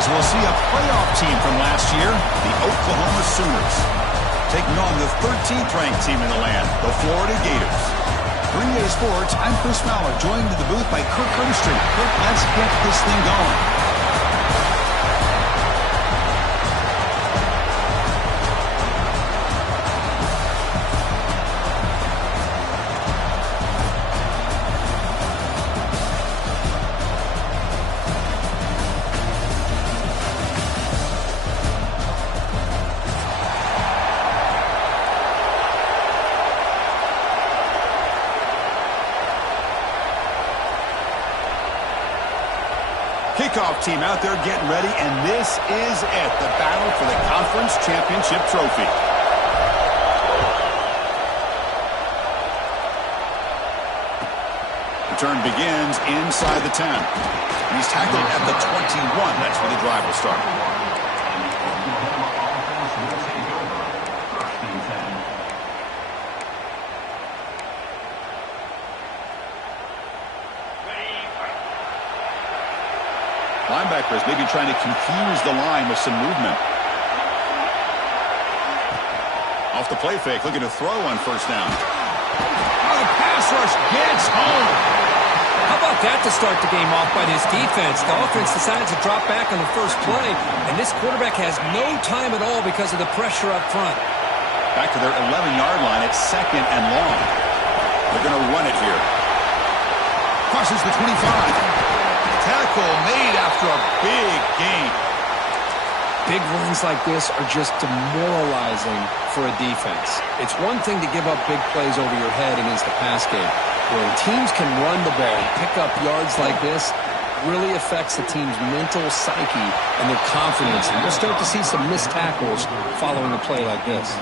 as we'll see a playoff team from last year, the Oklahoma Sooners, taking on the 13th ranked team in the land, the Florida Gators. Green Day Sports, I'm Chris Fowler, joined in the booth by Kirk Street. Kirk, let's get this thing going. Kickoff team out there getting ready, and this is it, the battle for the conference championship trophy. Return begins inside the 10. He's tackled at the 21. That's where the drive will start. Linebackers maybe trying to confuse the line with some movement. Off the play fake, looking to throw on first down. Oh, the pass rush gets home. How about that to start the game off by this defense? The offense decides to drop back on the first play, and this quarterback has no time at all because of the pressure up front. Back to their 11-yard line. It's second and long. They're going to run it here. Crosses the 25. Tackle made after a big gain. Big runs like this are just demoralizing for a defense. It's one thing to give up big plays over your head against the pass game. When teams can run the ball and pick up yards like this, it really affects the team's mental psyche and their confidence. And we'll start to see some missed tackles following a play like this.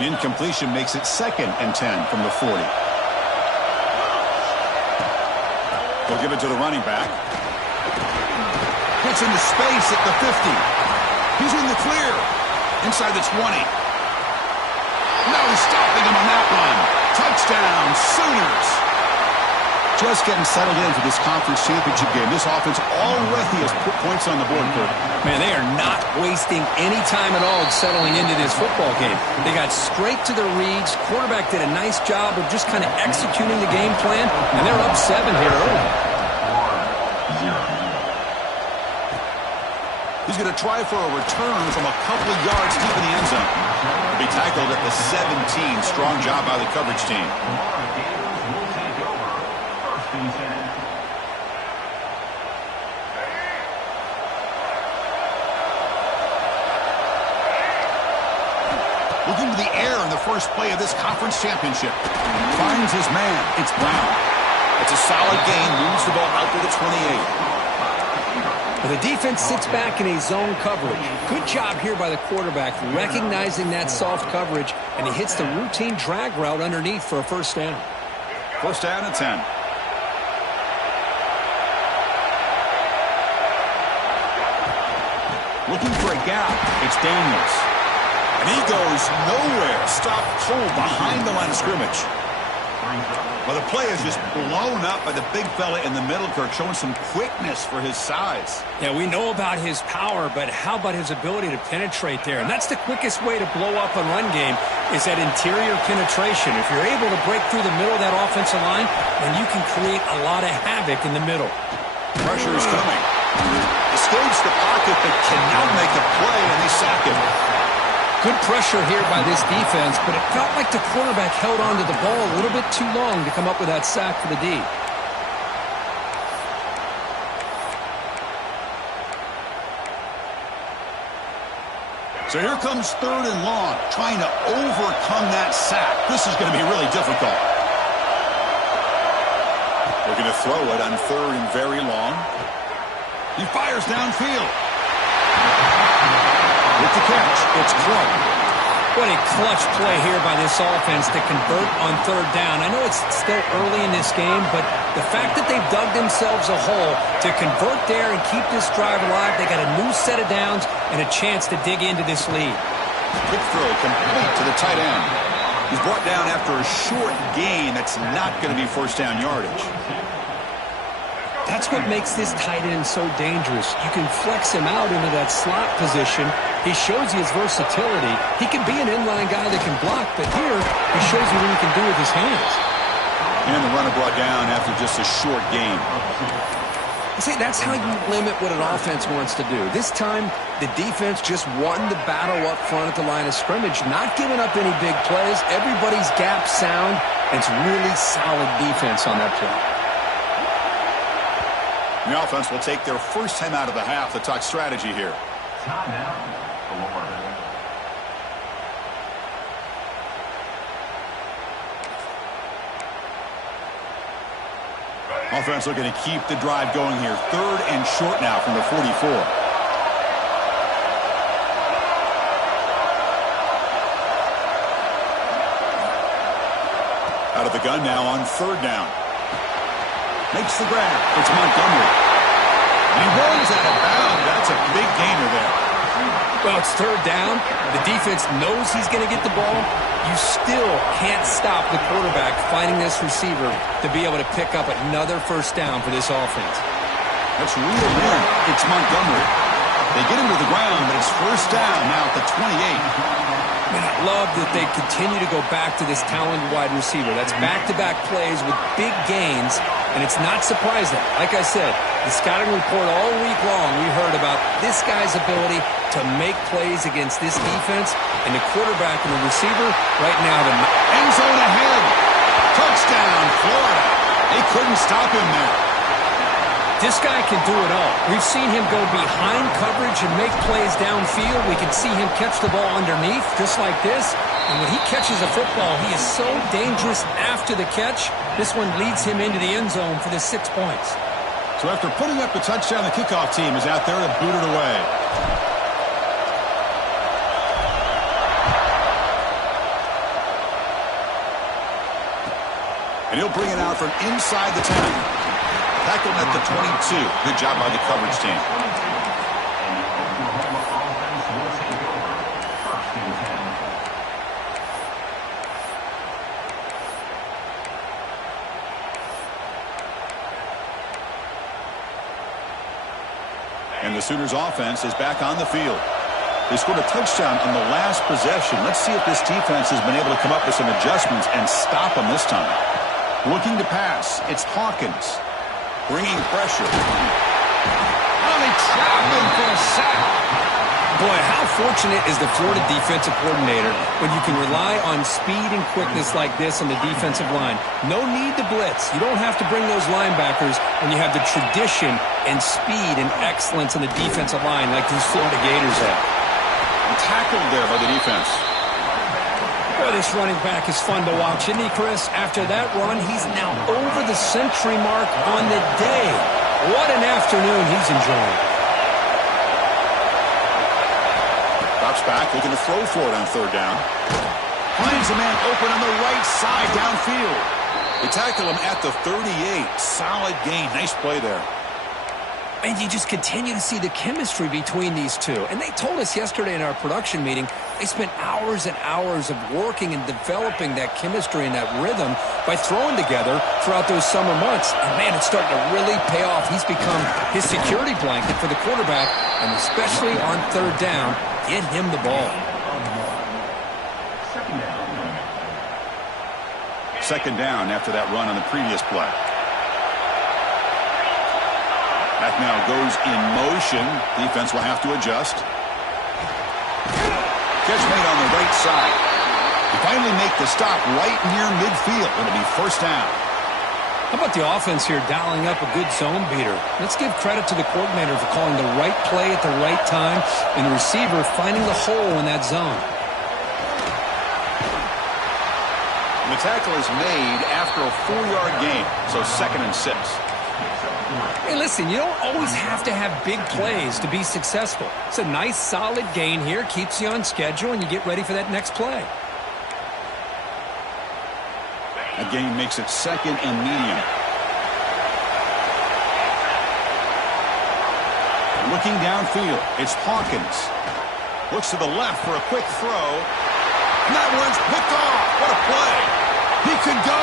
Incompletion makes it second and 10 from the 40. They'll give it to the running back. Gets into space at the 50. He's in the clear. Inside the 20. No stopping him on that one. Touchdown, Sooners. Just getting settled in for this conference championship game. This offense already has put points on the board, Kirk. Man, they are not wasting any time at all settling into this football game. They got straight to their reads. Quarterback did a nice job of just kind of executing the game plan, and they're up 7 here early. He's going to try for a return from a couple of yards deep in the end zone. He'll be tackled at the 17. Strong job by the coverage team. Looking to the air in the first play of this conference championship. Finds his man. It's Brown. It's a solid gain. Moves the ball out to the 28. Well, the defense sits back in a zone coverage. Good job here by the quarterback recognizing that soft coverage, and he hits the routine drag route underneath for a first down. First down and 10. Looking for a gap. It's Daniels. And he goes nowhere. Stopped cold behind the line of scrimmage. Well, the play is just blown up by the big fella in the middle, Kirk, showing some quickness for his size. Yeah, we know about his power, but how about his ability to penetrate there? And that's the quickest way to blow up a run game is that interior penetration. If you're able to break through the middle of that offensive line, then you can create a lot of havoc in the middle. Pressure is coming. Escapes the pocket, but cannot make a play, and they sack him. Good pressure here by this defense, but it felt like the quarterback held on to the ball a little bit too long to come up with that sack for the D. So here comes third and long, trying to overcome that sack. This is going to be really difficult. They're going to throw it on third and very long. He fires downfield. With the catch, it's Clark. What a clutch play here by this offense to convert on third down. I know it's still early in this game, but the fact that they've dug themselves a hole to convert there and keep this drive alive, they got a new set of downs and a chance to dig into this lead. Quick throw complete to the tight end. He's brought down after a short gain that's not going to be first down yardage. That's what makes this tight end so dangerous. You can flex him out into that slot position. He shows you his versatility. He can be an inline guy that can block, but here he shows you what he can do with his hands. And the runner brought down after just a short gain. See, that's how you limit what an offense wants to do. This time, the defense just won the battle up front at the line of scrimmage, not giving up any big plays. Everybody's gap sound. It's really solid defense on that play. The offense will take their first time out of the half to talk strategy here. Offense looking to keep the drive going here. 3rd and short now from the 44. Out of the gun now on 3rd down. Makes the grab. It's Montgomery. And he rolls out of bounds. That's a big gainer there. Well, it's 3rd down. The defense knows he's going to get the ball. You still can't stop the quarterback finding this receiver to be able to pick up another first down for this offense. That's real win. It's Montgomery. They get him to the ground, but it's first down now at the 28. Man, I love that they continue to go back to this talented wide receiver. That's back-to-back plays with big gains, and it's not surprising. Like I said, the scouting report all week long, we heard about this guy's ability to make plays against this defense, and the quarterback and the receiver right now have an end zone ahead. Touchdown, Florida. They couldn't stop him there. This guy can do it all. We've seen him go behind coverage and make plays downfield. We can see him catch the ball underneath, just like this. And when he catches a football, he is so dangerous after the catch. This one leads him into the end zone for the 6 points. So after putting up the touchdown, the kickoff team is out there to boot it away. And he'll bring it out from inside the 10. Tackled at the 22. Good job by the coverage team. And the Sooners offense is back on the field. They scored a touchdown on the last possession. Let's see if this defense has been able to come up with some adjustments and stop them this time. Looking to pass. It's Hawkins. Bringing pressure. Oh, they trap him for a sack. Boy, how fortunate is the Florida defensive coordinator when you can rely on speed and quickness like this on the defensive line. No need to blitz. You don't have to bring those linebackers when you have the tradition and speed and excellence on the defensive line like these Florida Gators have. Tackled there by the defense. Boy, this running back is fun to watch, isn't he, Chris? After that run, he's now over the century mark on the day. What an afternoon he's enjoying. Drops back, looking to throw for it on 3rd down. Finds a man open on the right side downfield. They tackle him at the 38. Solid gain. Nice play there. And you just continue to see the chemistry between these two. And they told us yesterday in our production meeting, they spent hours and hours of working and developing that chemistry and that rhythm by throwing together throughout those summer months. And, man, it's starting to really pay off. He's become his security blanket for the quarterback, and especially on 3rd down, get him the ball. Second down after that run on the previous play. That now goes in motion. Defense will have to adjust. Catch made on the right side. They finally make the stop right near midfield. It'll be first down. How about the offense here dialing up a good zone beater? Let's give credit to the coordinator for calling the right play at the right time and the receiver finding the hole in that zone. And the tackle is made after a 4-yard gain, so 2nd and 6. Hey, listen, you don't always have to have big plays to be successful. It's a nice, solid gain here, keeps you on schedule, and you get ready for that next play. That gain makes it 2nd and medium. Looking downfield, it's Hawkins. Looks to the left for a quick throw. And that one's picked off. What a play. He could go.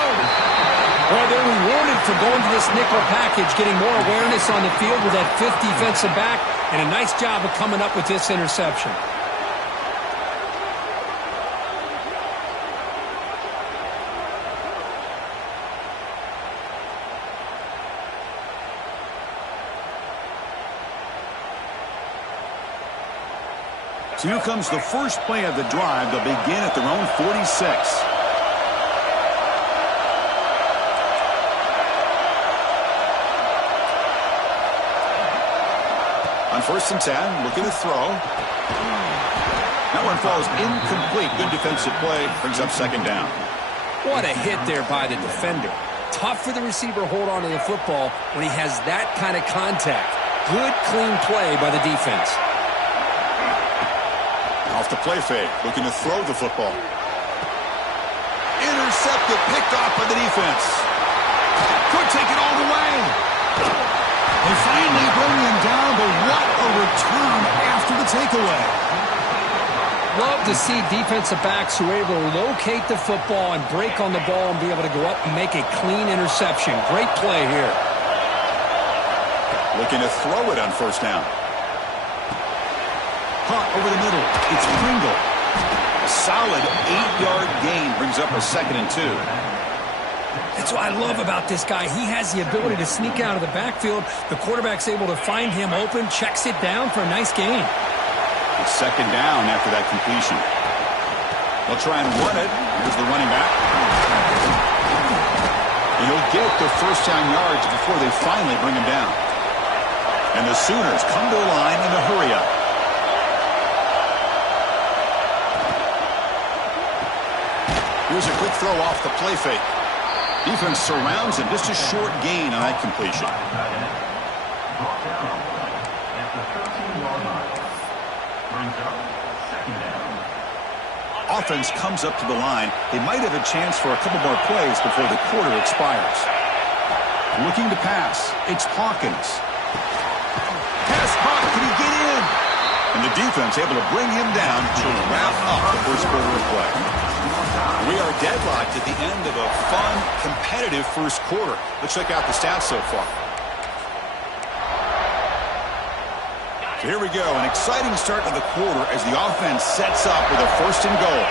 Well, they're rewarded for going to this nickel package, getting more awareness on the field with that fifth defensive back, and a nice job of coming up with this interception. So here comes the first play of the drive. They'll begin at their own 46. On 1st and 10, looking to throw. That one falls incomplete. Good defensive play. Brings up 2nd down. What a hit there by the defender. Tough for the receiver to hold on to the football when he has that kind of contact. Good, clean play by the defense. Off the play fake, looking to throw the football. Intercepted, picked off by the defense. Could take it all the way. They finally bring him down, but what a return after the takeaway. Love to see defensive backs who are able to locate the football and break on the ball and be able to go up and make a clean interception. Great play here. Looking to throw it on 1st down. Caught over the middle. It's Pringle. A solid 8-yard gain brings up a 2nd and 2. That's what I love about this guy. He has the ability to sneak out of the backfield. The quarterback's able to find him open, checks it down for a nice gain. It's 2nd down after that completion. They'll try and run it. Here's the running back. And he'll get the 1st down yards before they finally bring him down. And the Sooners come to the line in a hurry up. Here's a quick throw off the play fake. Defense surrounds him. Just a short gain on that completion. Offense comes up to the line. They might have a chance for a couple more plays before the quarter expires. Looking to pass. It's Hawkins. Pass caught. Can he get in? And the defense able to bring him down to wrap up the first quarter of play. We are deadlocked at the end of a fun, competitive first quarter. Let's check out the stats so far. So here we go, an exciting start to the quarter as the offense sets up with a 1st and goal.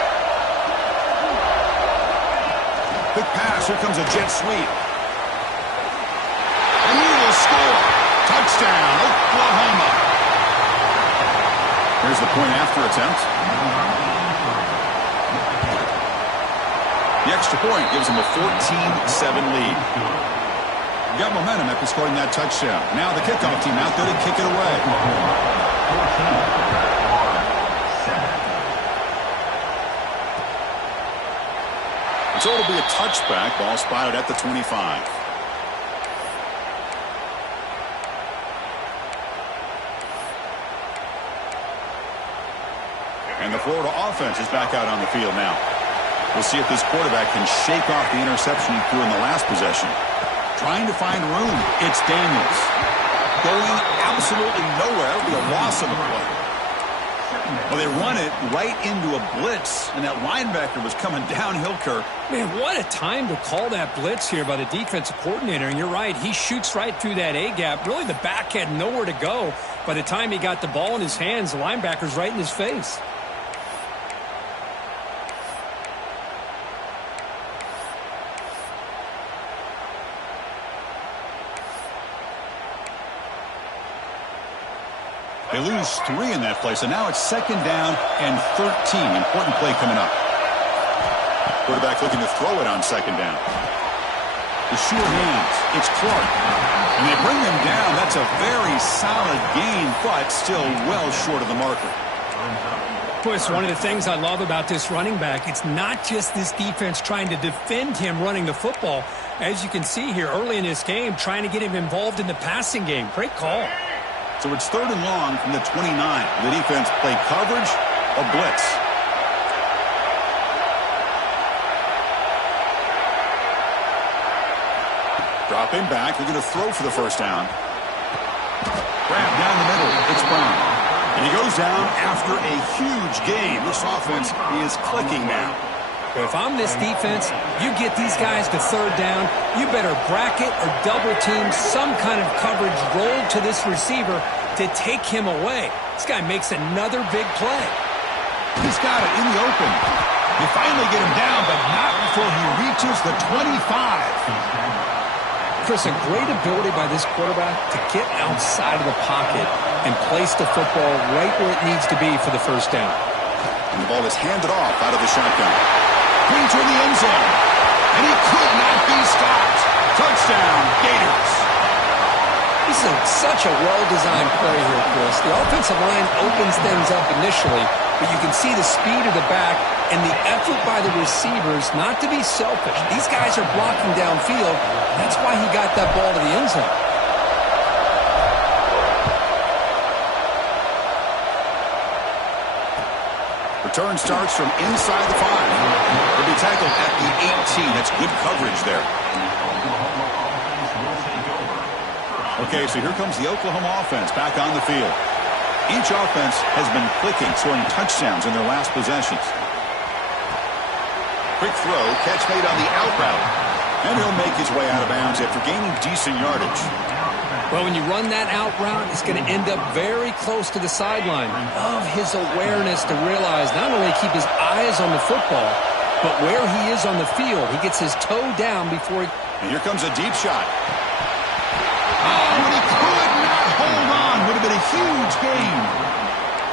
Quick pass, here comes a jet sweep. And he will score. Touchdown, Oklahoma. Here's the point after attempt. The extra point gives them a 14-7 lead. Got momentum after scoring that touchdown. Now the kickoff team out there to kick it away. So it'll be a touchback. Ball spotted at the 25. And the Florida offense is back out on the field now. We'll see if this quarterback can shake off the interception he threw in the last possession. Trying to find room. It's Daniels. Going absolutely nowhere. It'll be a loss of a play. Well, they run it right into a blitz, and that linebacker was coming downhill, Kirk. Man, what a time to call that blitz here by the defensive coordinator. And you're right, he shoots right through that A-gap. Really, the back had nowhere to go. By the time he got the ball in his hands, the linebacker's right in his face. They lose 3 in that play, so now it's 2nd down and 13. Important play coming up. Quarterback looking to throw it on 2nd down. The sure hands. It's Clark. And they bring him down. That's a very solid gain, but still well short of the marker. Boy, it's one of the things I love about this running back. It's not just this defense trying to defend him running the football. As you can see here early in this game, trying to get him involved in the passing game. Great call. So it's 3rd and long from the 29. The defense play coverage or blitz. Dropping back, looking to throw for the 1st down. Grab down the middle. It's Brown. And he he goes down after a huge game. This offense is clicking now. If I'm this defense, you get these guys to third down, you better bracket or double team some kind of coverage roll to this receiver to take him away. This guy makes another big play. He's got it in the open. They finally get him down, but not before he reaches the 25. Chris, a great ability by this quarterback to get outside of the pocket and place the football right where it needs to be for the first down. And the ball is handed off out of the shotgun. Green toward the end zone. And he could not be stopped. Touchdown, Gators. This is such a well-designed play here, Chris. The offensive line opens things up initially, but you can see the speed of the back and the effort by the receivers not to be selfish. These guys are blocking downfield. That's why he got that ball to the end zone. Return starts from inside the 5. He'll be tackled at the 18. That's good coverage there. Okay, so here comes the Oklahoma offense back on the field. Each offense has been clicking, scoring touchdowns in their last possessions. Quick throw, catch made on the out route. And he'll make his way out of bounds after gaining decent yardage. Well, when you run that out route, it's going to end up very close to the sideline. Love his awareness to realize not only keep his eyes on the football, but where he is on the field. He gets his toe down before he... And here comes a deep shot. Oh, and he could not hold on. Would have been a huge gain.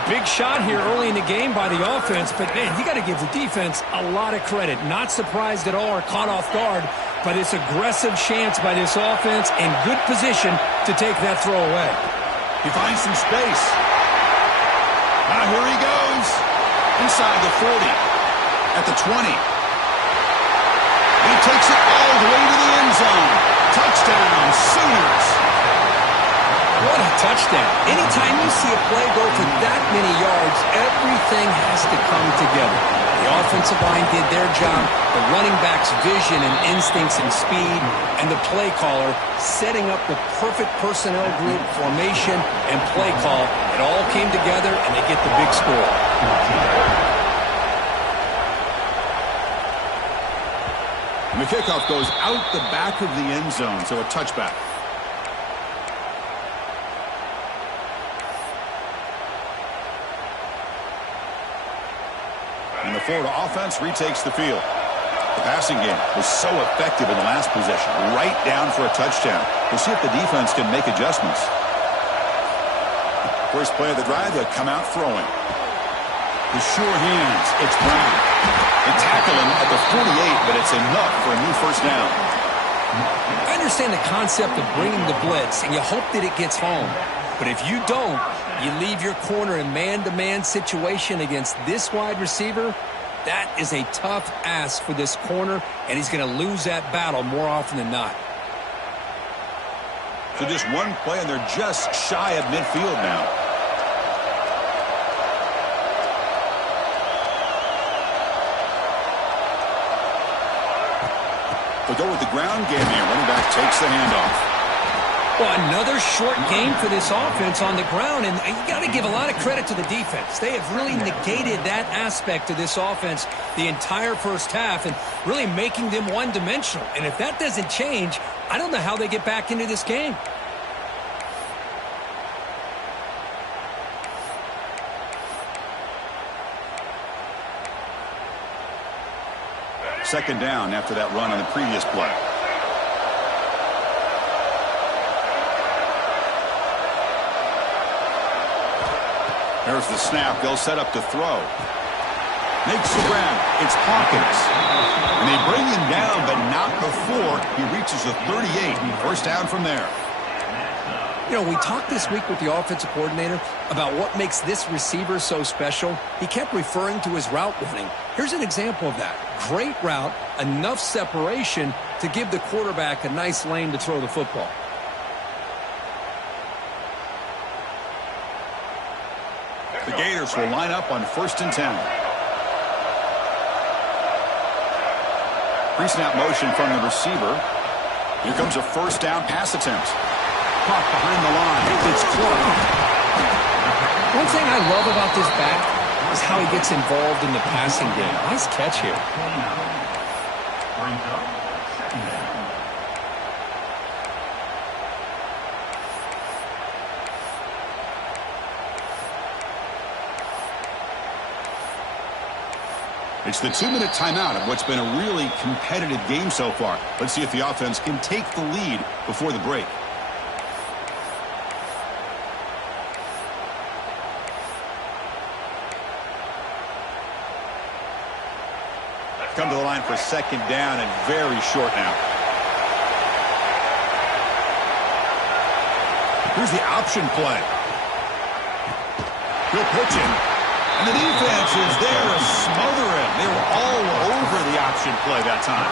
Big shot here early in the game by the offense, but, man, you got to give the defense a lot of credit. Not surprised at all or caught off guard by this aggressive chance by this offense and good position to take that throw away. He finds some space. Now here he goes. Inside the 40. At the 20. He takes it all the way to the end zone. Touchdown, Sooners. What a touchdown. Anytime you see a play go for that many yards, everything has to come together. The offensive line did their job, the running back's vision and instincts and speed, and the play caller setting up the perfect personnel group, formation, and play call. It all came together, and they get the big score. And the kickoff goes out the back of the end zone, so a touchback. And the Florida offense retakes the field. The passing game was so effective in the last possession, right down for a touchdown. We'll see if the defense can make adjustments. First play of the drive, they'll come out throwing. The sure hands, it's Brown. They tackle him at the 48, but it's enough for a new first down. I understand the concept of bringing the blitz, and you hope that it gets home. But if you don't, you leave your corner in man-to-man situation against this wide receiver. That is a tough ask for this corner, and he's going to lose that battle more often than not. So just one play, and they're just shy of midfield now. They'll go with the ground game here. Running back takes the handoff. Well, another short game for this offense on the ground, and you got to give a lot of credit to the defense. They have really negated that aspect of this offense the entire first half and really making them one-dimensional. And if that doesn't change, I don't know how they get back into this game. Second down after that run on the previous play. There's the snap. They'll set up to throw. Makes the grab. It's Hawkins. And they bring him down, but not before he reaches the 38. First down from there. You know, we talked this week with the offensive coordinator about what makes this receiver so special. He kept referring to his route running. Here's an example of that. Great route, enough separation to give the quarterback a nice lane to throw the football. The Gators will line up on 1st and 10. Pre-snap motion from the receiver. Here comes a first down pass attempt. Caught behind the line. It's Clark. One thing I love about this back is how he gets involved in the passing game. Nice catch here. It's the 2-minute timeout of what's been a really competitive game so far. Let's see if the offense can take the lead before the break. Come to the line for second down and very short now. Here's the option play. Good pitching. And the defense is there to smother him. They were all over the option play that time.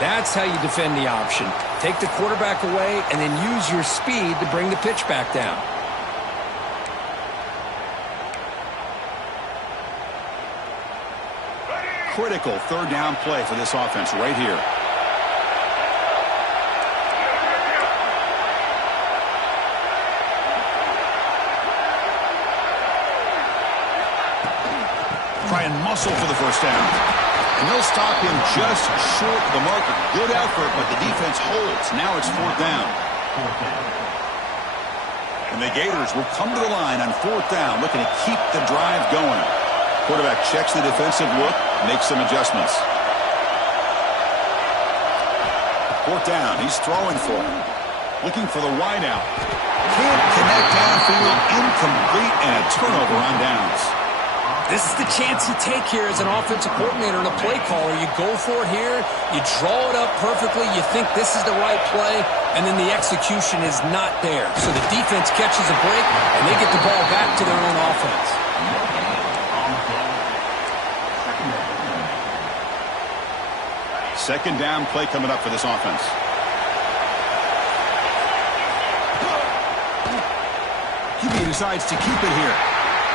That's how you defend the option. Take the quarterback away and then use your speed to bring the pitch back down. Critical third down play for this offense right here. Try and muscle for the first down. And they'll stop him just short of the marker. Good effort, but the defense holds. Now it's fourth down. And the Gators will come to the line on fourth down, looking to keep the drive going. Quarterback checks the defensive look, makes some adjustments. Fourth down, he's throwing for it. Looking for the wide out. Can't connect downfield, incomplete, and a turnover on downs. This is the chance you take here as an offensive coordinator and a play caller. You go for it here, you draw it up perfectly, you think this is the right play, and then the execution is not there. So the defense catches a break, and they get the ball back to their own offense. Second down play coming up for this offense. QB decides to keep it here.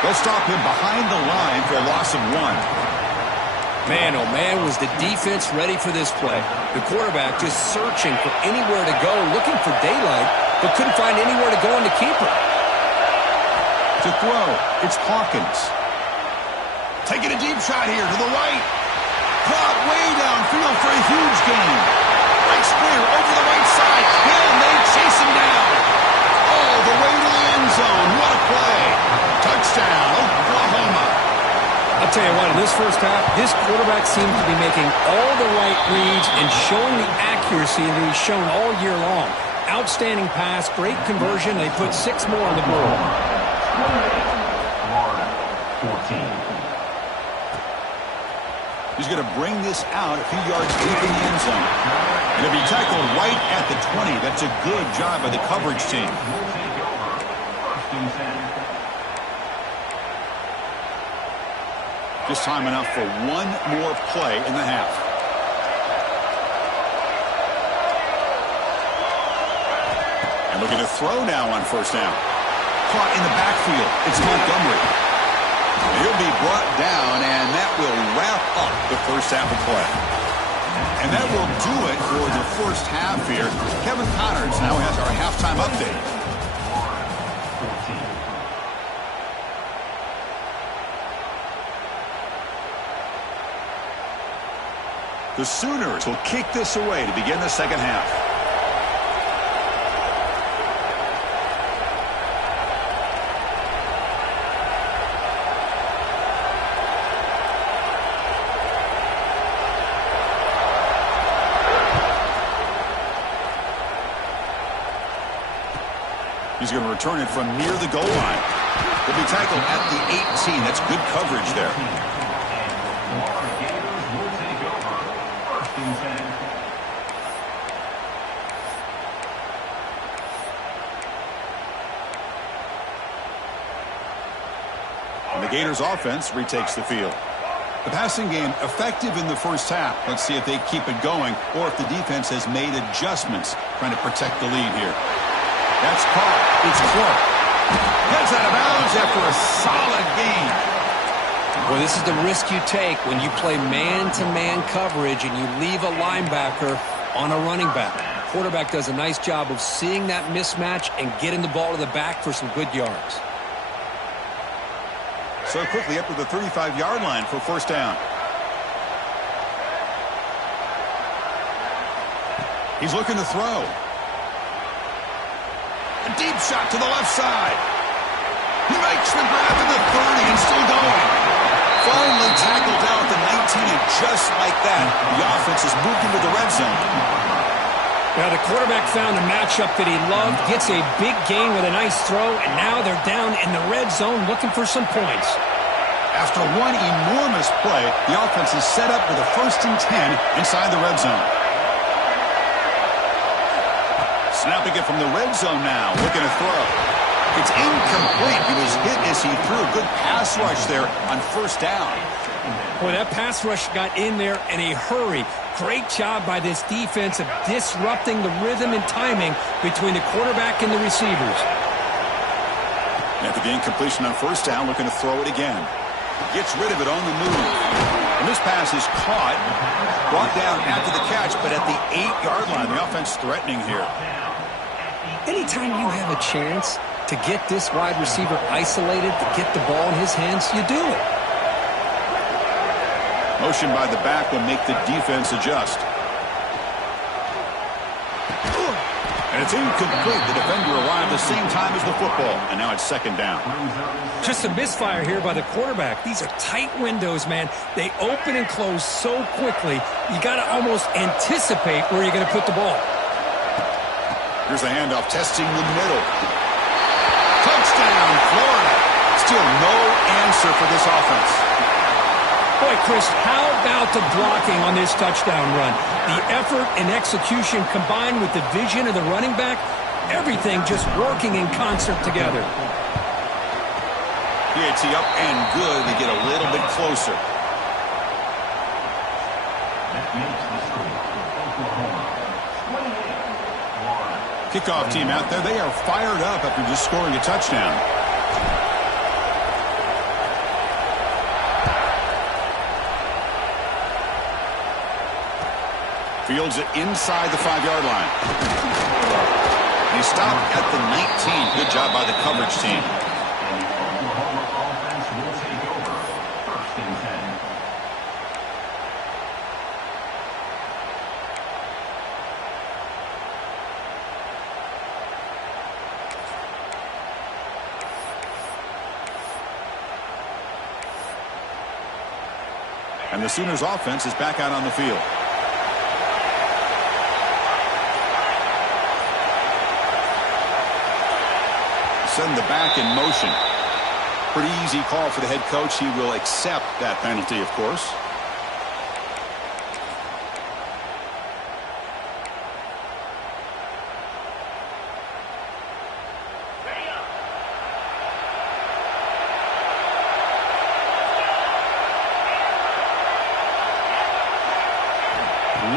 They'll stop him behind the line for a loss of 1. Man, oh man, was the defense ready for this play. The quarterback just searching for anywhere to go, looking for daylight, but couldn't find anywhere to go in the keeper. To throw, it's Hawkins. Taking a deep shot here to the right. Caught way downfield for a huge gain. Breaks clear over the right side. Hill, they chase him down. All the way to the end zone. What a play. Touchdown, Oklahoma. I'll tell you what, in this first half, this quarterback seems to be making all the right reads and showing the accuracy that he's shown all year long. Outstanding pass, great conversion. They put 6 more on the board. 14. He's going to bring this out a few yards deep in the end zone. And it'll be tackled right at the 20. That's a good job by the coverage team. Just time enough for one more play in the half. And looking to throw now on first down. Caught in the backfield. It's Montgomery. He'll be brought down, and that will wrap up the first half of play. And that will do it for the first half here. Kevin Connors now has our halftime update. The Sooners will kick this away to begin the second half. He's going to return it from near the goal line. He'll be tackled at the 18. That's good coverage there. And the Gators offense retakes the field. The passing game effective in the first half. Let's see if they keep it going or if the defense has made adjustments trying to protect the lead here. That's caught. It's Clark. Gets out of bounds after a solid gain. Well, this is the risk you take when you play man-to-man coverage and you leave a linebacker on a running back. Quarterback does a nice job of seeing that mismatch and getting the ball to the back for some good yards. So quickly up to the 35-yard line for first down. He's looking to throw. A deep shot to the left side. He makes the grab to the 30 and still going. Finally tackled down at the 19, and just like that, the offense has moved into the red zone. Now the quarterback found a matchup that he loved, gets a big gain with a nice throw, and now they're down in the red zone looking for some points. After one enormous play, the offense is set up with a 1st and 10 inside the red zone. Snapping it from the red zone now, looking to throw. It's incomplete. He was hit as he threw a good pass rush there on first down. Boy, that pass rush got in there in a hurry. Great job by this defense of disrupting the rhythm and timing between the quarterback and the receivers. After the incompletion on first down, looking to throw it again. Gets rid of it on the move. And this pass is caught, brought down after the catch, but at the 8-yard line, the offense threatening here. Anytime you have a chance to get this wide receiver isolated, to get the ball in his hands, you do it. Motion by the back will make the defense adjust. And it's incomplete. The defender arrived the same time as the football, and now it's second down. Just a misfire here by the quarterback. These are tight windows, man. They open and close so quickly, you got to almost anticipate where you're going to put the ball. Here's the handoff, testing the middle. Touchdown, Florida. Still no answer for this offense. Boy, Chris, how about the blocking on this touchdown run? The effort and execution combined with the vision of the running back, everything just working in concert together. PAT up and good. They get a little bit closer. Kickoff team out there. They are fired up after just scoring a touchdown. Fields it inside the 5-yard line. He stopped at the 19. Good job by the coverage team. And the Sooners offense is back out on the field. Send the back in motion. Pretty easy call for the head coach. He will accept that penalty, of course.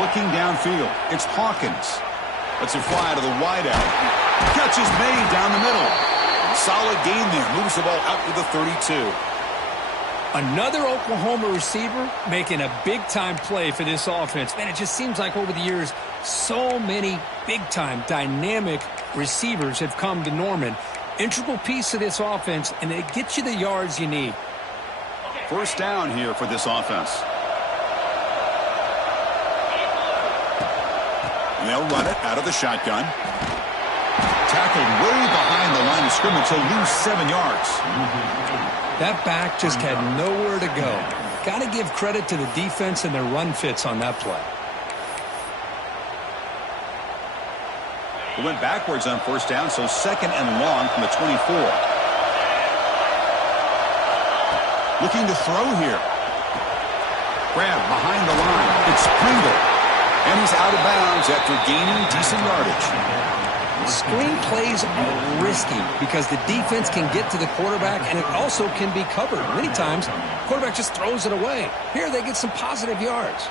Looking downfield, it's Hawkins. Lets it fly to the wideout. Catch is made down the middle. Solid gain there. Moves the ball out to the 32. Another Oklahoma receiver making a big-time play for this offense. Man, it just seems like over the years, so many big-time, dynamic receivers have come to Norman. Integral piece of this offense, and it gets you the yards you need. First down here for this offense. And they'll run it out of the shotgun. Tackled way behind the line of scrimmage. He'll lose 7 yards. That back just had nowhere to go. Got to give credit to the defense and their run fits on that play. He went backwards on first down, so second and long from the 24. Looking to throw here. Grab behind the line. It's Pringle. And he's out of bounds after gaining decent yardage. Screen plays are risky because the defense can get to the quarterback and it also can be covered. Many times, the quarterback just throws it away. Here they get some positive yards.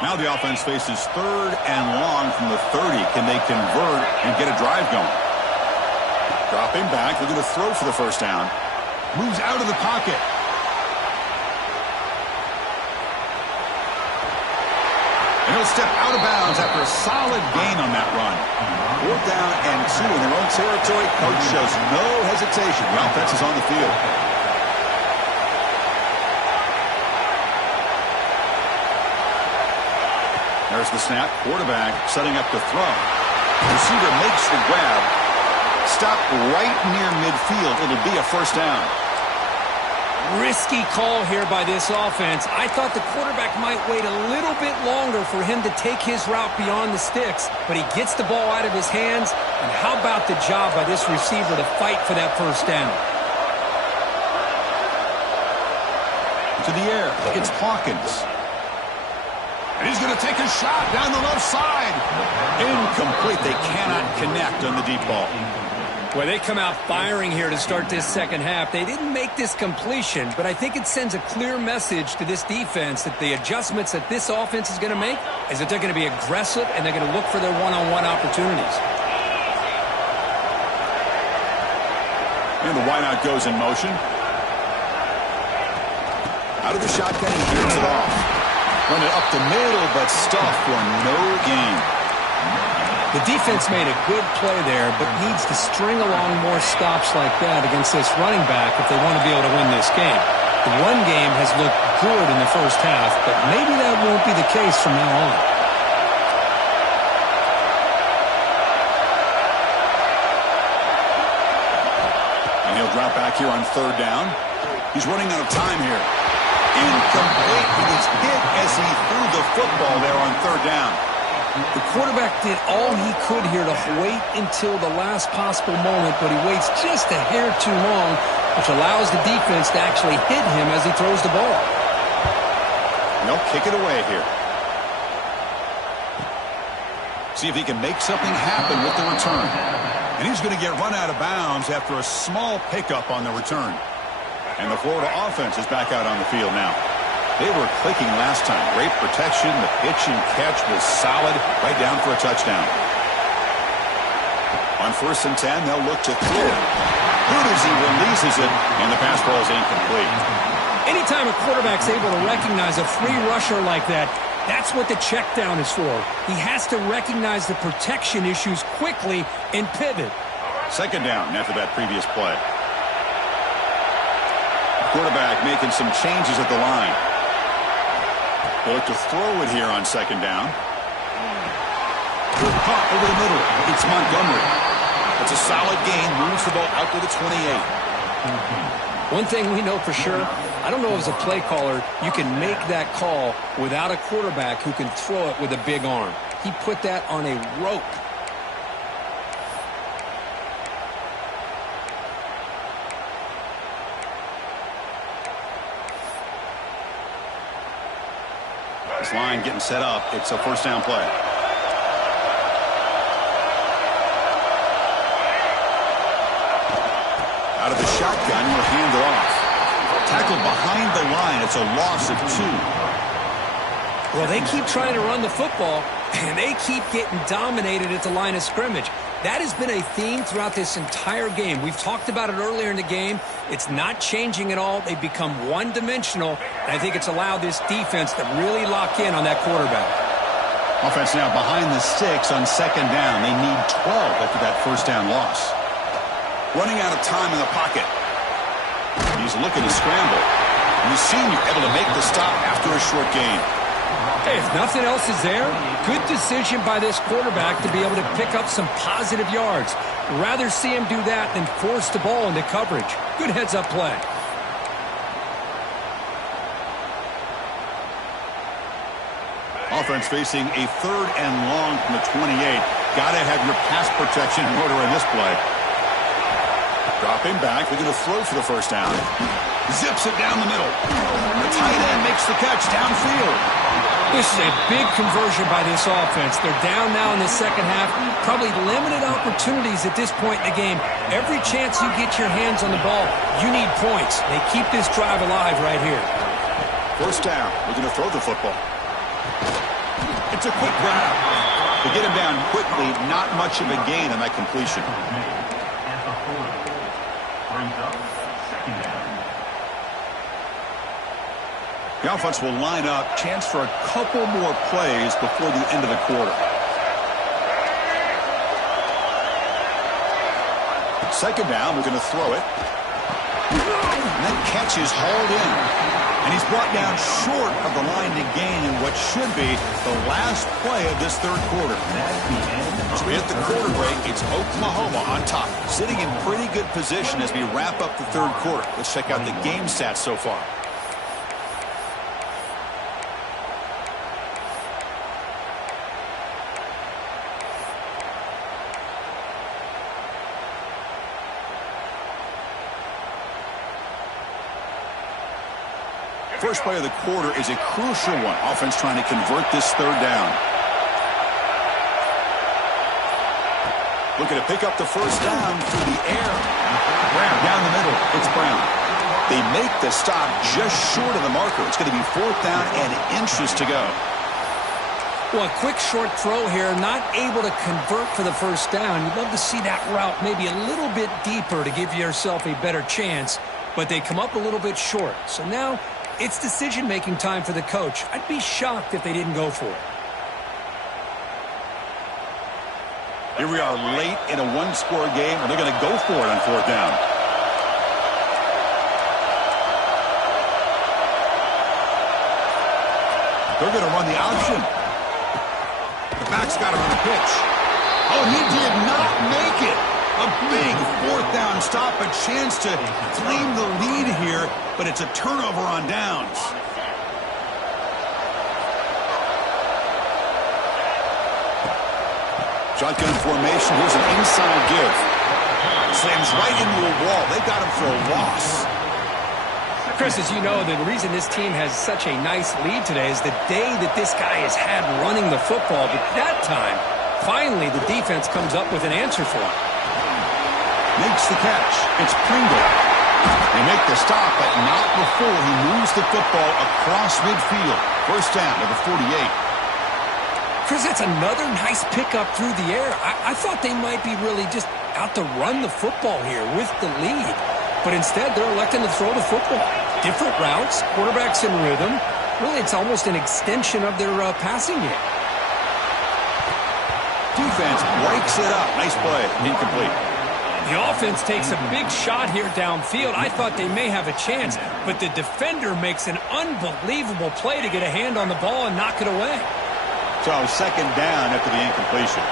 Now the offense faces third and long from the 30. Can they convert and get a drive going? Dropping back, looking to throw for the first down. Moves out of the pocket. And he'll He'll step out of bounds after a solid gain on that run. 4th down and 2 in their own territory. Coach shows no hesitation. The offense is on the field. There's the snap. Quarterback setting up to throw. Receiver makes the grab. Stop right near midfield. It'll be a 1st down. Risky call here by this offense. I thought the quarterback might wait a little bit longer for him to take his route beyond the sticks, but he gets the ball out of his hands. And how about the job by this receiver to fight for that 1st down? To the air. It's Hawkins. And he's going to take a shot down the left side. Incomplete. They cannot connect on the deep ball. Well, they come out firing here to start this 2nd half. They didn't make this completion, but I think it sends a clear message to this defense that the adjustments that this offense is going to make is that they're going to be aggressive and they're going to look for their one-on-one opportunities. And the wideout goes in motion. Out of the shotgun, he hears it off. Run it up the middle, but stuffed for no gain. The defense made a good play there, but needs to string along more stops like that against this running back if they want to be able to win this game. The run game has looked good in the 1st half, but maybe that won't be the case from now on. And he'll drop back here on 3rd down. He's running out of time here. Incomplete. He was hit as he threw the football there on 3rd down. The quarterback did all he could here to wait until the last possible moment, but he waits just a hair too long, which allows the defense to actually hit him as he throws the ball. And they'll kick it away here. See if he can make something happen with the return. And he's going to get run out of bounds after a small pickup on the return. And the Florida offense is back out on the field now. They were clicking last time. Great protection. The pitch and catch was solid. Right down for a touchdown. On 1st and 10, they'll look to throw it. Good as he releases it, and the pass ball is incomplete. Anytime a quarterback's able to recognize a free rusher like that, that's what the check down is for. He has to recognize the protection issues quickly and pivot. 2nd down after that previous play. Quarterback making some changes at the line. They look to throw it here on 2nd down. Good pop over the middle. It's Montgomery. It's a solid gain. Moves the ball out to the 28. One thing we know for sure, I don't know as a play caller, you can make that call without a quarterback who can throw it with a big arm. He put that on a rope. This line getting set up. It's a 1st down play. Out of the shotgun, will hand it off. Tackled behind the line. It's a loss of 2. Well, they keep trying to run the football, and they keep getting dominated at the line of scrimmage. That has been a theme throughout this entire game. We've talked about it earlier in the game. It's not changing at all. They've become one-dimensional, and I think it's allowed this defense to really lock in on that quarterback. Offense now behind the 6 on 2nd down. They need 12 after that 1st down loss. Running out of time in the pocket. He's looking to scramble. And the senior able to make the stop after a short gain. Hey, if nothing else is there, good decision by this quarterback to be able to pick up some positive yards. Rather see him do that than force the ball into coverage. Good heads-up play. Offense facing a 3rd and long from the 28. Got to have your pass protection in order in this play. Dropping back. They're going to throw for the 1st down. Zips it down the middle. The tight end makes the catch downfield. This is a big conversion by this offense. They're down now in the 2nd half. Probably limited opportunities at this point in the game. Every chance you get your hands on the ball, you need points. They keep this drive alive right here. 1st down. We're going to throw the football. It's a quick grab. To get him down quickly, not much of a gain on that completion. The offense will line up. Chance for a couple more plays before the end of the quarter. Second down, we're going to throw it. And that catch is hauled in. And he's brought down short of the line to gain in what should be the last play of this third quarter. As we hit the quarter break, it's Oklahoma on top, sitting in pretty good position as we wrap up the third quarter. Let's check out the game stats so far. First play of the quarter is a crucial one. Offense trying to convert this third down. Looking to pick up the first down through the air. Brown down the middle. It's Brown. They make the stop just short of the marker. It's going to be fourth down and inches to go. Well, a quick short throw here, not able to convert for the first down. You'd love to see that route maybe a little bit deeper to give yourself a better chance, but they come up a little bit short. So now it's decision-making time for the coach. I'd be shocked if they didn't go for it. Here we are late in a one-score game, and they're going to go for it on fourth down. They're going to run the option. The back's got him on the pitch. Oh, he did not make it. A big fourth down stop, a chance to claim the lead here, but it's a turnover on downs. Shotgun formation. Here's an inside give. Slams right into a wall. They got him for a loss. Chris, as you know, the reason this team has such a nice lead today is the day that this guy has had running the football. But that time, finally, the defense comes up with an answer for him. Makes the catch. It's Pringle. They make the stop, but not before he moves the football across midfield. First down at the 48. Chris, that's another nice pickup through the air. I thought they might be really just out to run the football here with the lead. But instead, they're electing to throw the football. Different routes, quarterbacks in rhythm. Really, it's almost an extension of their passing game. Defense breaks it up. Nice play. Incomplete. The offense takes a big shot here downfield. I thought they may have a chance, but the defender makes an unbelievable play to get a hand on the ball and knock it away. So second down after the incompletion.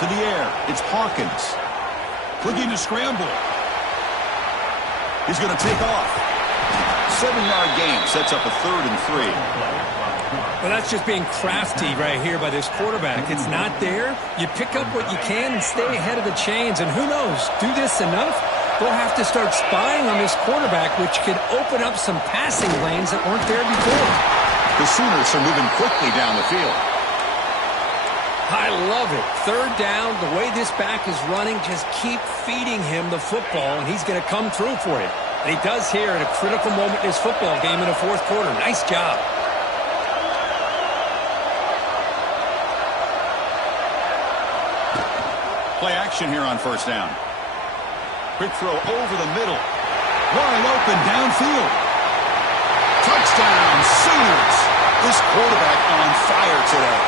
To the air. It's Hawkins. Clicking to scramble. He's going to take off. 7-yard gain sets up a 3rd and 3. Well, that's just being crafty right here by this quarterback. It's not there. You pick up what you can and stay ahead of the chains. And who knows, do this enough, they'll have to start spying on this quarterback, which could open up some passing lanes that weren't there before. The Sooners are moving quickly down the field. I love it. Third down, the way this back is running, just keep feeding him the football, and he's going to come through for you. And he does here at a critical moment in his football game in the fourth quarter. Nice job. Play action here on first down. Quick throw over the middle. Wide open downfield. Touchdown, Sooners. This quarterback on fire today.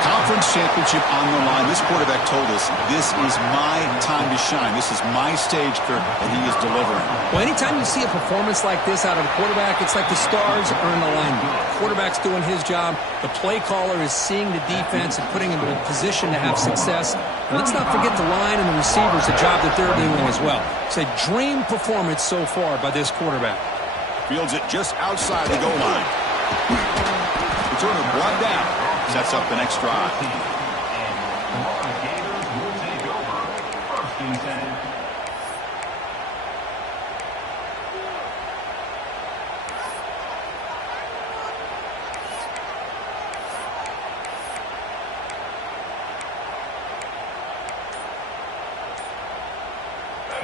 Conference championship on the line. This quarterback told us, this is my time to shine. This is my stage, Kirk, and he is delivering. Well, anytime you see a performance like this out of a quarterback, it's like the stars are in alignment. The quarterback's doing his job. The play caller is seeing the defense and putting him in a position to have success. And let's not forget the line and the receivers, the job that they're doing as well. It's a dream performance so far by this quarterback. Fields it just outside the goal line. Returner brought down. Sets up the next drive.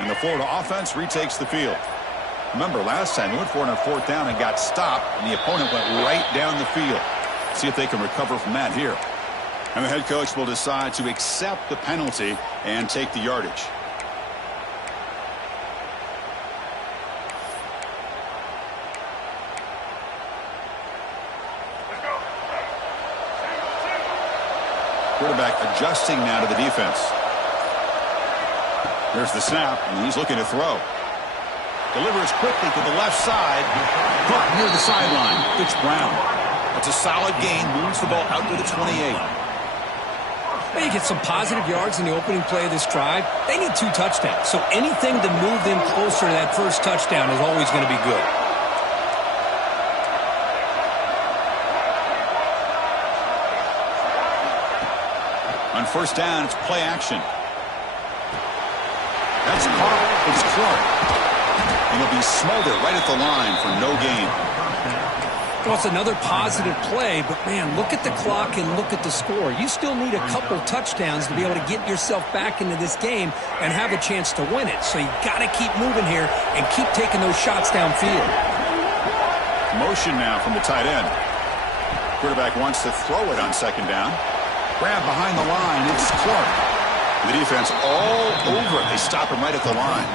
And the Florida offense retakes the field. Remember, last time they went for it on fourth down and got stopped, and the opponent went right down the field. See if they can recover from that here. And the head coach will decide to accept the penalty and take the yardage. Quarterback adjusting now to the defense. There's the snap, and he's looking to throw. Delivers quickly to the left side. Caught near the sideline. It's Brown. That's a solid gain. Moves the ball out to the 28. Well, you get some positive yards in the opening play of this drive. They need 2 touchdowns, so anything to move them closer to that first touchdown is always going to be good. On first down, it's play action. That's caught. It's Clark. And he'll be smothered right at the line for no gain. Well, it's another positive play, but, man, look at the clock and look at the score. You still need a couple touchdowns to be able to get yourself back into this game and have a chance to win it. So you got to keep moving here and keep taking those shots downfield. Motion now from the tight end. Quarterback wants to throw it on second down. Grab behind the line. It's Clark. The defense all over it. They stop him right at the line.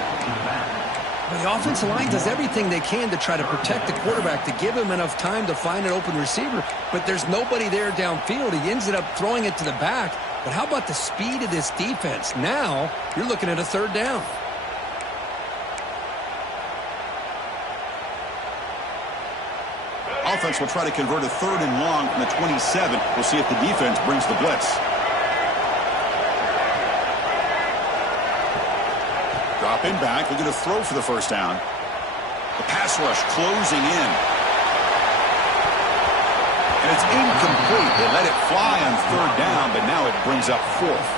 Well, the offensive line does everything they can to try to protect the quarterback, to give him enough time to find an open receiver, but there's nobody there downfield. He ends up throwing it to the back. But how about the speed of this defense? Now you're looking at a third down. Offense will try to convert a 3rd and long from the 27. We'll see if the defense brings the blitz. Drop in back, looking to throw for the first down. The pass rush closing in. And it's incomplete. They let it fly on 3rd down, but now it brings up 4th.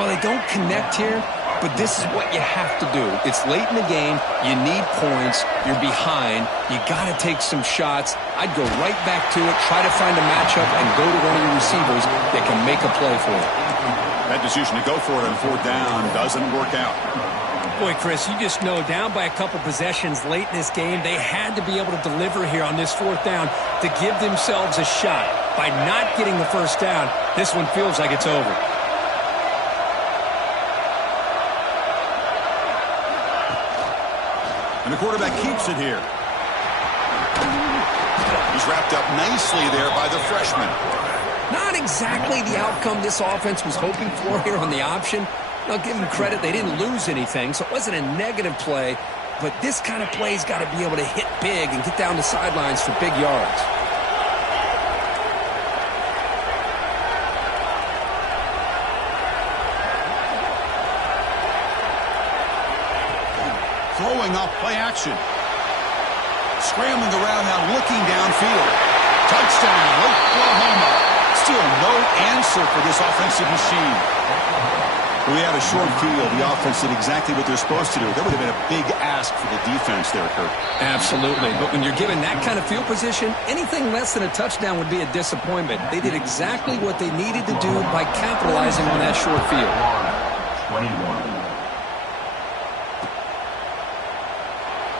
Well, they don't connect here, but this is what you have to do. It's late in the game. You need points. You're behind. You got to take some shots. I'd go right back to it, try to find a matchup, and go to one of your receivers that can make a play for you. That decision to go for it on 4th down doesn't work out. Boy, Chris, you just know down by a couple possessions late in this game, they had to be able to deliver here on this 4th down to give themselves a shot. By not getting the first down, this one feels like it's over. And the quarterback keeps it here. He's wrapped up nicely there by the freshman. Not exactly the outcome this offense was hoping for here on the option. I'll give them credit. They didn't lose anything, so it wasn't a negative play. But this kind of play's got to be able to hit big and get down the sidelines for big yards. Throwing off play action. Scrambling around now, looking downfield. Touchdown, Oklahoma. Still no answer for this offensive machine. We had a short field. The offense did exactly what they're supposed to do. That would have been a big ask for the defense there, Kurt. Absolutely. But when you're given that kind of field position, anything less than a touchdown would be a disappointment. They did exactly what they needed to do by capitalizing on that short field. 21.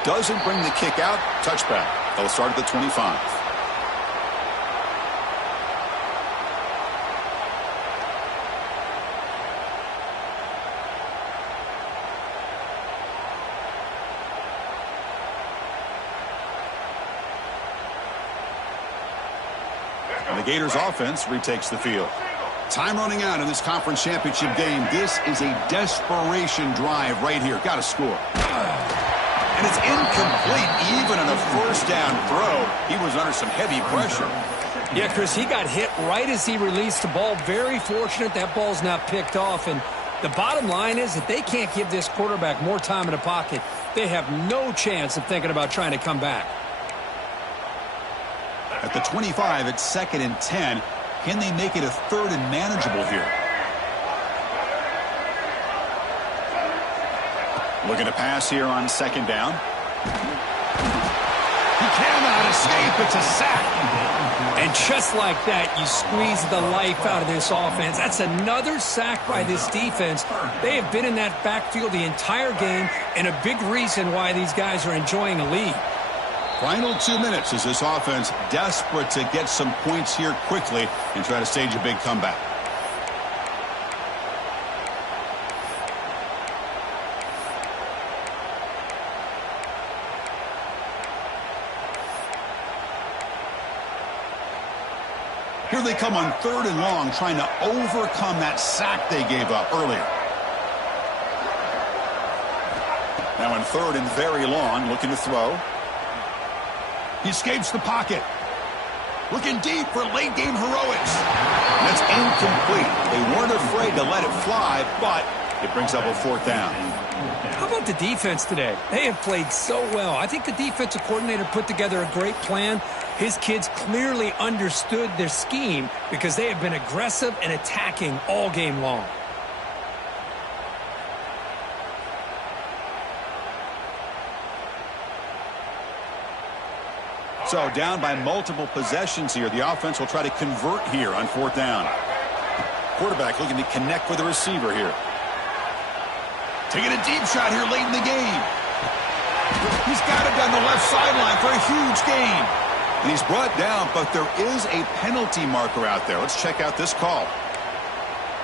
Doesn't bring the kick out. Touchback. They'll start at the 25. And the Gators offense retakes the field. Time running out in this conference championship game. This is a desperation drive right here. Got to score. And it's incomplete. Even on a first down throw, he was under some heavy pressure. Yeah, Chris, he got hit right as he released the ball. Very fortunate that ball's not picked off. And the bottom line is that they can't give this quarterback more time in the pocket. They have no chance of thinking about trying to come back. At the 25, it's 2nd and 10. Can they make it a 3rd and manageable here? Looking to pass here on 2nd down. He cannot escape. It's a sack. And just like that, you squeeze the life out of this offense. That's another sack by this defense. They have been in that backfield the entire game, and a big reason why these guys are enjoying a lead. Final 2 minutes as this offense desperate to get some points here quickly and try to stage a big comeback. Here they come on 3rd and long, trying to overcome that sack they gave up earlier. Now in 3rd and very long, looking to throw. He escapes the pocket. Looking deep for late-game heroics. And that's incomplete. They weren't afraid to let it fly, but it brings up a 4th down. How about the defense today? They have played so well. I think the defensive coordinator put together a great plan. His kids clearly understood their scheme because they have been aggressive and attacking all game long. So down by multiple possessions here. The offense will try to convert here on 4th down. Quarterback looking to connect with the receiver here. Taking a deep shot here late in the game. He's got it down the left sideline for a huge gain. And he's brought down, but there is a penalty marker out there. Let's check out this call.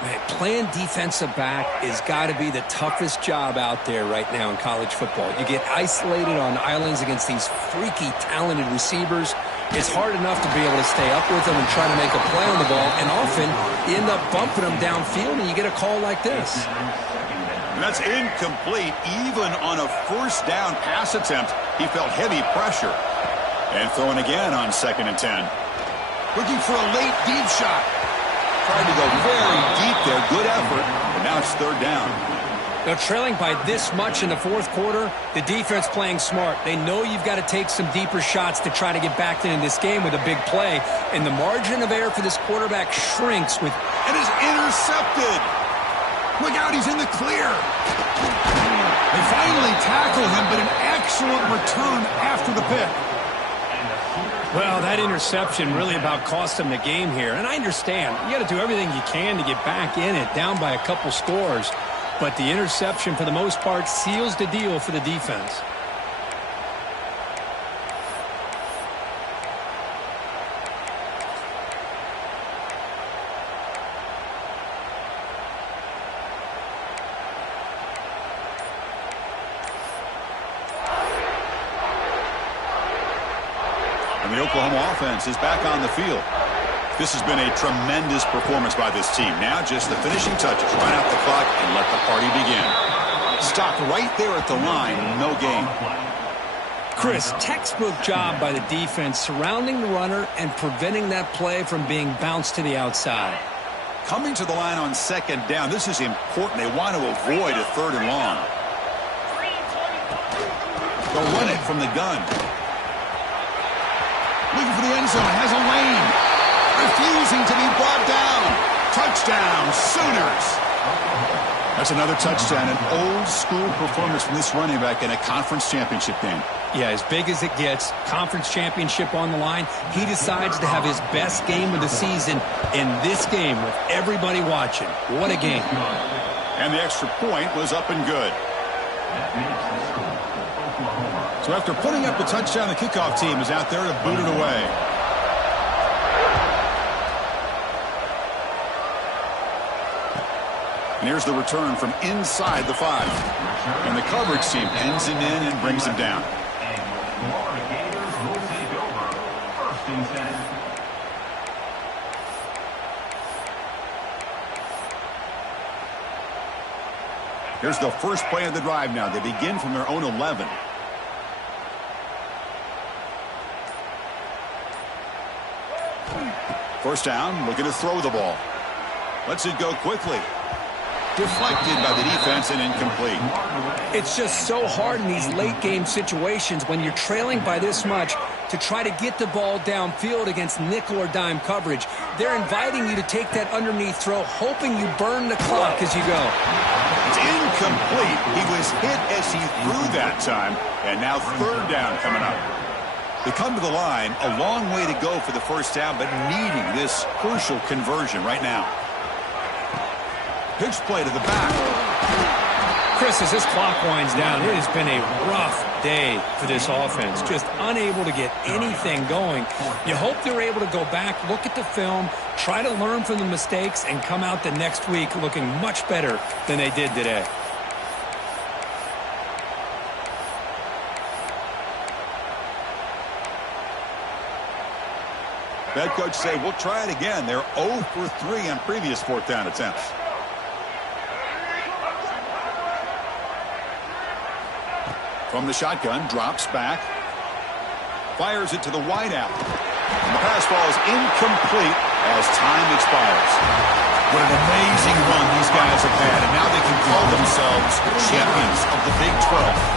Man, playing defensive back has got to be the toughest job out there right now in college football. You get isolated on islands against these freaky, talented receivers. It's hard enough to be able to stay up with them and try to make a play on the ball, and often you end up bumping them downfield and you get a call like this. And that's incomplete. Even on a 1st down pass attempt, he felt heavy pressure. And throwing again on 2nd and 10. Looking for a late deep shot. Tried to go very deep there. Good effort. And now it's 3rd down. Now, trailing by this much in the 4th quarter, the defense playing smart. They know you've got to take some deeper shots to try to get back into this game with a big play. And the margin of error for this quarterback shrinks with... And is intercepted. Look out, he's in the clear. They finally tackle him, but an excellent return after the pick. Well, that interception really about cost them the game here. And I understand. You got to do everything you can to get back in it, down by a couple scores. But the interception, for the most part, seals the deal for the defense. And the Oklahoma offense is back on the field. This has been a tremendous performance by this team. Now just the finishing touches. Run out the clock and let the party begin. Stop right there at the line. No gain. Chris, textbook job by the defense surrounding the runner and preventing that play from being bounced to the outside. Coming to the line on 2nd down. This is important. They want to avoid a 3rd and long. They'll run it from the gun. Looking for the end zone. Has a lane. Refusing to be brought down. Touchdown, Sooners. That's another touchdown. An old-school performance from this running back in a conference championship game. Yeah, as big as it gets, conference championship on the line. He decides to have his best game of the season in this game with everybody watching. What a game. And the extra point was up and good. So after putting up the touchdown, the kickoff team is out there to boot it away. And here's the return from inside the 5. And the coverage team pins him in and brings him down. Here's the first play of the drive now. They begin from their own 11. First down, looking to throw the ball. Lets it go quickly. Deflected by the defense and incomplete. It's just so hard in these late game situations when you're trailing by this much to try to get the ball downfield against nickel or dime coverage. They're inviting you to take that underneath throw, hoping you burn the clock as you go. It's incomplete. He was hit as he threw that time, and now 3rd down coming up. They come to the line, a long way to go for the first down, but needing this crucial conversion right now. Pitch play to the back. Chris, as this clock winds down, it has been a rough day for this offense. Just unable to get anything going. You hope they're able to go back, look at the film, try to learn from the mistakes, and come out the next week looking much better than they did today. Head coach say, we'll try it again. They're 0 for 3 on previous fourth down attempts. From the shotgun, drops back. Fires it to the wideout. And the pass falls incomplete as time expires. What an amazing run these guys have had, and now they can call themselves champions of the Big 12.